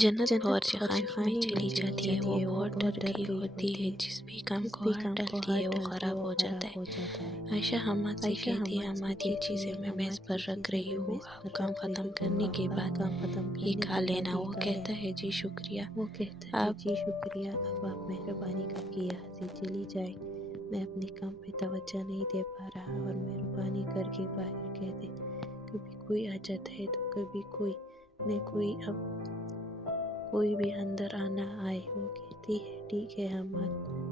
جنت باورچی خانے میں چلی جاتی ہے، وہ بہت ڈر رہی ہوتی ہے، جس بھی کام کو ہاتھ ڈالتی ہے وہ خراب ہو جاتا ہے۔ عائشہ حماد سے کہتی ہے، حماد یہ چیزیں میں میز پر رکھ رہی ہوں، آپ کام ختم کرنے کے بعد یہ کھا لینا۔ وہ کہتا ہے جی شکریہ، آپ اب آپ مہربانی کر کے یہاں سے چلی جائیں، میں اپنے کام پہ توجہ نہیں دے پا رہا، اور مہربانی کر کے باہر کہہ دے، کبھی کوئی آ جاتا ہے تو کبھی کوئی، میں کوئی بھی اندر آنا آئے۔ وہ کہتی ہے ٹھیک ہے حماد،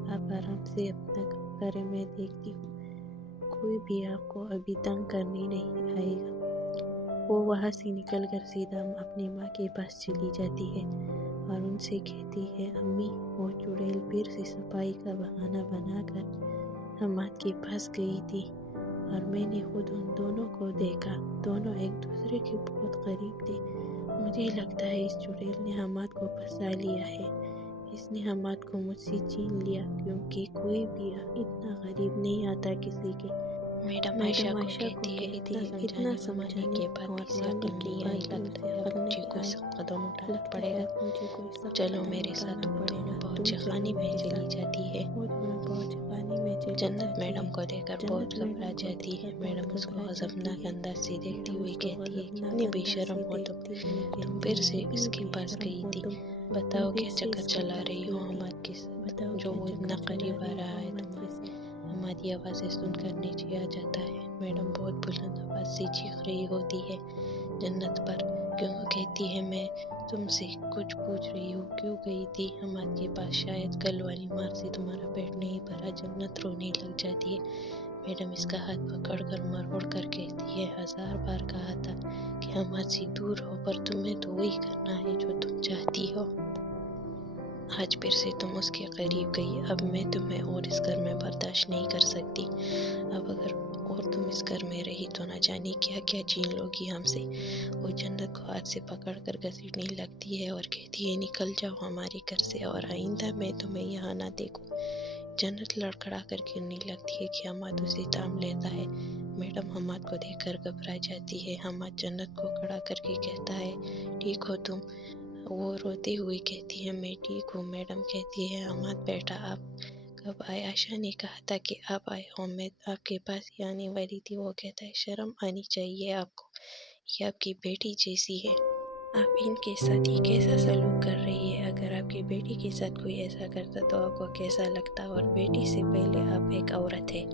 آپ آرام سے اپنا کام کریں، میں دیکھتی ہوں، کوئی بھی آپ کو ابھی تنگ کرنے نہیں آئے گا۔ وہ وہاں سے نکل کر سیدھا اپنی ماں کے پاس چلی جاتی ہے اور ان سے کہتی ہے، امی وہ چڑیل پھر سے صفائی کا بہانہ بنا کر حماد کے پاس گئی تھی، اور میں نے خود ان دونوں کو دیکھا، دونوں ایک دوسرے کے بہت قریب تھے۔ مجھے لگتا ہے اس چڑیل نے حماد کو پھنسا لیا ہے، اس نے حماد کو مجھ سے چھین لیا، کیونکہ کوئی بھی اتنا قریب نہیں آتا کسی کے۔ میڈم عائشہ کو کہتی ہے، اتنا سمجھانے کے بعد بھی اسے عقل نہیں آئی، لگتا ہے اب مجھے کوئی سخت قدم اٹھانا پڑے گا، چلو میرے ساتھ۔ وہ دونوں باورچی خانے میں چلی جاتی ہے۔ جنت میڈم کو دیکھ کر بہت گھبرا جاتی ہے۔ میڈم اس کو غضبناک انداز سے دیکھتی ہوئی کہتی ہے، کتنی بے شرم ہو تم پھر سے اس کے پاس گئی تھی، بتاؤ کیا چکر چلا رہی ہو حماد کے ساتھ، جو وہ اتنا قریب آ رہا ہے تمہارے۔ حماد یہ آوازیں سن کر نیچے آ جاتا ہے۔ میڈم بہت بلند آواز سے چیخ رہی ہوتی ہے جنت پر، کیوں وہ کہتی ہے، میں تم سے کچھ پوچھ رہی ہوں، کیوں گئی تھی حماد کے پاس؟ شاید کل والی مار سے تمہارا پیٹ نہیں بھرا۔ جنت رونے لگ جاتی ہے۔ میڈم اس کا ہاتھ پکڑ کر مروڑ کر کہتی ہے، 1000 بار کہا تھا کہ حماد سے دور ہو، پر تمہیں تو وہی کرنا ہے جو تم چاہتی ہو۔ آج پھر سے تم اس کے قریب گئی، اب میں تمہیں اور اس گھر میں برداشت نہیں کر سکتی۔ اب اگر اور تم اس گھر میں رہی تو نہ جانے کیا کیا چھین لوگی ہم سے۔ وہ جنت کو ہاتھ سے پکڑ کر گھسیٹنے لگتی ہے اور کہتی ہے، نکل جاؤ ہمارے گھر سے، اور آئندہ میں تمہیں یہاں نہ دیکھوں۔ جنت لڑکھڑا کر گرنے لگتی ہے کہ حماد اسے تھام لیتا ہے۔ میڈم حماد کو دیکھ کر گھبرا جاتی ہے۔ حماد جنت کو کھڑا کر کے کہتا ہے، ٹھیک ہو تم؟ وہ روتے ہوئے کہتی ہے، میں ٹھیک ہوں۔ میڈم کہتی ہے، حماد بیٹا آپ کب آئے؟ عائشہ نے کہا تھا کہ آپ آئے ہو، میں آپ کے پاس ہی آنے والی تھی۔ وہ کہتا ہے، شرم آنی چاہیے آپ کو، یہ آپ کی بیٹی جیسی ہے، آپ ان کے ساتھ یہ کیسا سلوک کر رہی ہے؟ اگر آپ کی بیٹی کے ساتھ کوئی ایسا کرتا تو آپ کو کیسا لگتا؟ اور بیٹی سے پہلے آپ ایک عورت ہے،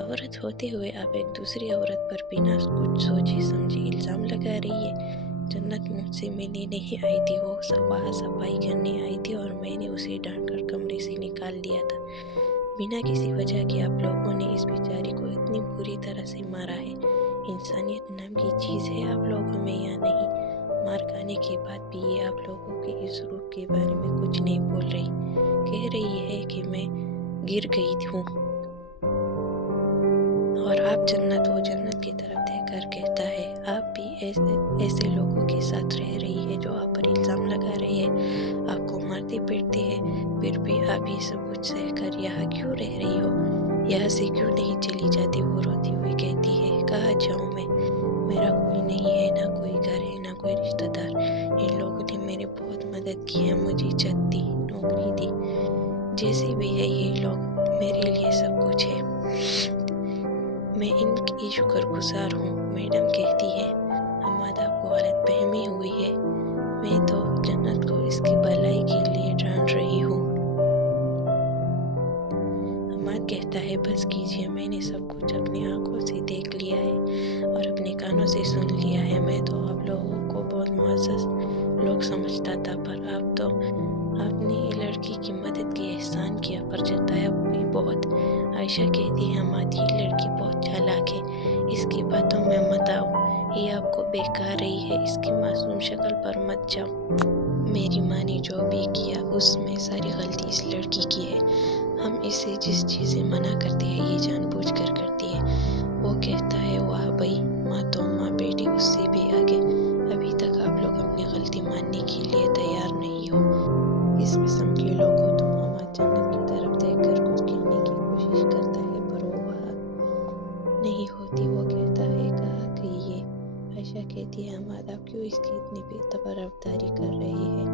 عورت ہوتے ہوئے آپ ایک دوسری عورت پر بنا کچھ سوچے سمجھے الزام لگا رہی ہے۔ جنت مجھ سے ملنے نہیں آئی تھی، وہ وہاں صفائی کرنے آئی تھی، اور میں نے اسے ڈانٹ کر کمرے سے نکال دیا تھا بنا کسی وجہ کے۔ آپ لوگوں نے اس بیچاری کو اتنی بری طرح سے مارا ہے، انسانیت نام کی چیز ہے آپ لوگوں میں یا نہیں؟ مار کھانے کے بعد بھی یہ آپ لوگوں کے اس روپ کے بارے میں کچھ نہیں بول رہی، کہہ رہی ہے کہ میں گر گئی ہوں۔ اور آپ جنت، وہ جنت کی طرف دیکھ کر کہتا ہے، آپ بھی ایسے لوگوں کے ساتھ رہ رہی ہے جو آپ پر الزام لگا رہے ہیں، آپ کو مارتے پیٹتے ہیں، پھر بھی آپ یہ سب کچھ سہ کر یہاں کیوں رہ رہی ہو؟ یہاں سے کیوں نہیں چلی جاتی؟ وہ روتی ہوئی کہتی ہے، کہاں جاؤں میں؟ میرا کوئی نہیں ہے، نہ کوئی گھر ہے، نہ کوئی رشتہ دار۔ ان لوگوں نے میری بہت مدد کی ہے، مجھے چھت دی، نوکری دی، جیسے بھی ہے یہ لوگ میرے لیے سب کچھ ہے، میں ان کی شکر گزار ہوں۔ میڈم کہتی ہے، حماد آپ کو غلط فہمی ہوئی ہے، میں تو جنت کو اس کی بھلائی کے لیے ڈانٹ رہی ہوں۔ حماد کہتا ہے، بس کیجیے، میں نے سب کچھ اپنی آنکھوں سے دیکھ لیا ہے اور اپنے کانوں سے سن لیا ہے۔ میں تو آپ لوگوں کو بہت معزز لوگ سمجھتا تھا، پر اب تو آپ نے لڑکی کی مدد کی احسان کیا، پر جتایا بھی بہت۔ عائشہ کہتی ہے، حماد یہ لڑکی بہت چالاک ہے، اس کی باتوں میں مت آؤ، یہ آپ کو بہکا رہی ہے، اس کی معصوم شکل پر مت جاؤ۔ میری ماں نے جو بھی کیا اس میں ساری غلطی اس لڑکی کی ہے، ہم اسے جس چیزیں منع کرتے ہیں یہ جان بوجھ کر کرتی ہے۔ وہ کہتا ہے، واہ بھائی، ماں تو ماں، بیٹی اس سے بھی آگے، ابھی تک آپ لوگ اپنی غلطی ماننے کے لیے تیار نہیں ہو۔ اس قسم کے لوگ ہو تم۔ حماد جنت کی طرف دیکھ کر کچھ کہنے کی کوشش کرتا ہے، پر وہ وہاں نہیں ہوتی۔ وہ کہتا ہے، کہا کہیے۔ عائشہ کہتی ہے، حماد آپ کیوں اس کی اتنی بے طرفداری کر رہے ہیں؟